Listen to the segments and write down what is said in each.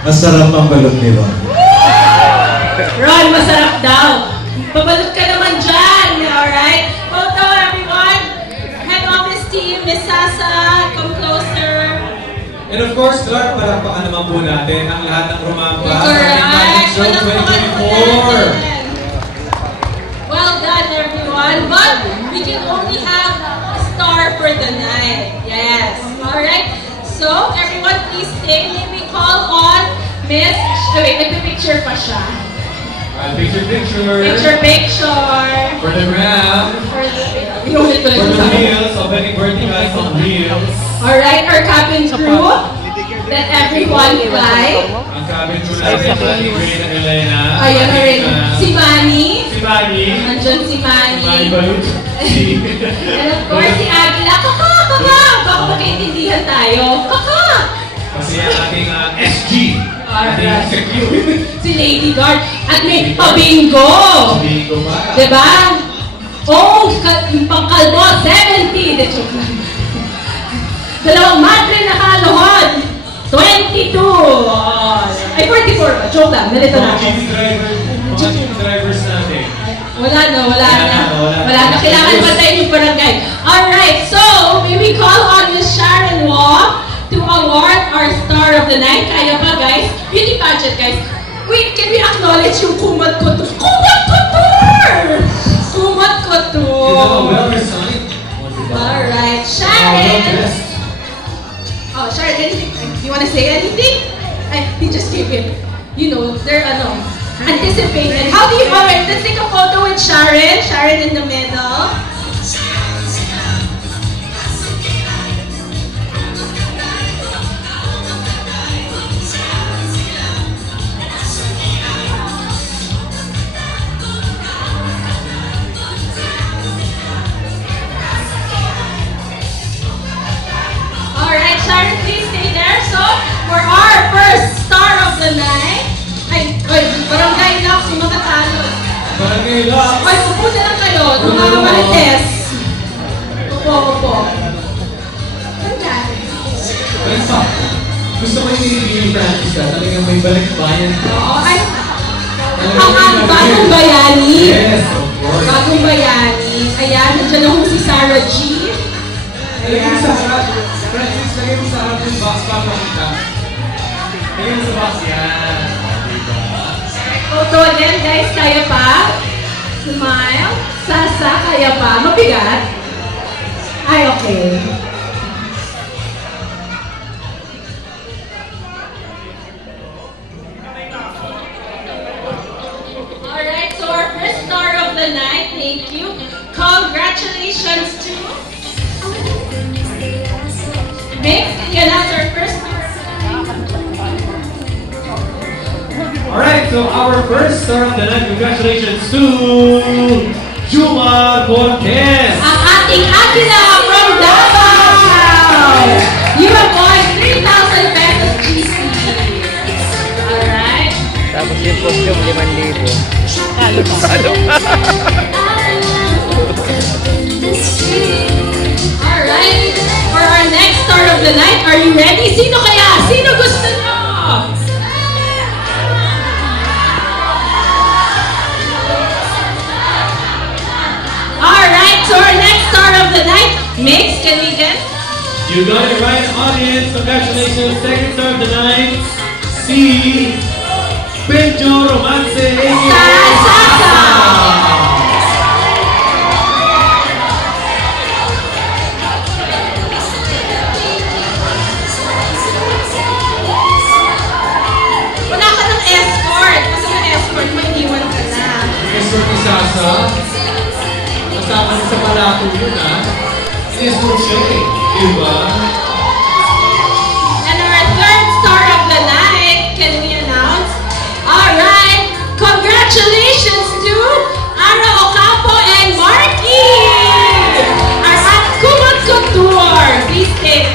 Masarap ang balot ni Ron. Ron, masarap daw. Pabalot ka naman dyan. Alright? Photo, everyone. Head office team, Miss Sasa, come closer. And of course, Clark, palakpakan naman po natin ang lahat ng Rumamba. Alright. Palakpakan po natin. Well done, everyone. But we can only have a star for the night. Yes. Alright? So, everyone, please stay. May we call on Miss... wait, nagpipicture pa siya. Picture. Picture. For the gram. For the wheels. Opening birthday guys on wheels. Alright, our cabin crew. Let everyone fly. Ang cabin crew natin, Gray na Elena. Ayan na rin. Si Manny. Andyan si Manny. And of course, si Agila. Kaka! Baka magkaintindihan tayo. Kaka! Kasi ang ating SG. Alright. Si Lady Guard. At may pabingo. Pabingo ba? Diba? Oh, yung pangkalbo, 70. Joke lang. Dalawang madre na kaluhod. 22. Ay, 44 ba? Joke lang. Nalito na. Mga drivers natin. Wala na. Kailangan bantayin yung barangay. Alright, so, may we call on Miss Sharon Waugh to award our Star of the Night. Kaya pa, guys? Beauty pageant, guys. Wait, can we acknowledge yung Kumat Couture? Kumat Couture! Kumat Couture! Alright, Sharon! Oh, Sharon, anything? Do you want to say anything? He just gave it. You know, they're anticipated. How do you, alright, let's take a photo with Sharon. Sharon in the middle. luck. Ay, upo na lang kayo, mga marites. Upo. Ganda. Vanessa, gusto ko yung nilibili Francis ka. Talagang may balikbayan. Oo, ay. Ang bagong bayani. Yes, of course. Bagong bayani. Ayan, nandiyan ako si Sarah G. Lagay mo sa harap. Francis, lagay mo sa harap yung box para makita. Lagay mo sa box. Yan. Photo again, guys. Kaya pa? Smile. Sasa, kaya pa? Mabigat? Ay, okay. Alright, so our first star of the night, thank you. Congratulations to Mix. Yeah, that's our first star. Alright, so our first star of the night, congratulations to Juma Cortez. Ang ating Aquila from Davao! You have won 3,000 pesos GC. Alright. Tapos yung costume, 5,000. Alright. For our next star of the night, are you ready? Sino kaya? Sino gusto nyo? Alright, so our next star of the night, Mix, can we get? You got it right, audience. Congratulations. Second star of the night, si Benjo Romance. Sasa! Wala ka ng escort. Kasi ng escort mo, iniwan ka na. Escort ni Sasa. Kasama niya sa palato yun, ha? Escort siya, eh. Diba? And our third star of the night, can we announce? Alright, congratulations to Ara Ocampo and Marky! Our at Kumot Couture. Please take.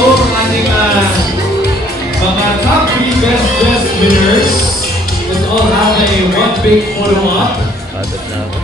Ang ating mga top 3 best dressed winners. Let's all have a one big photo op. Pagod na ako.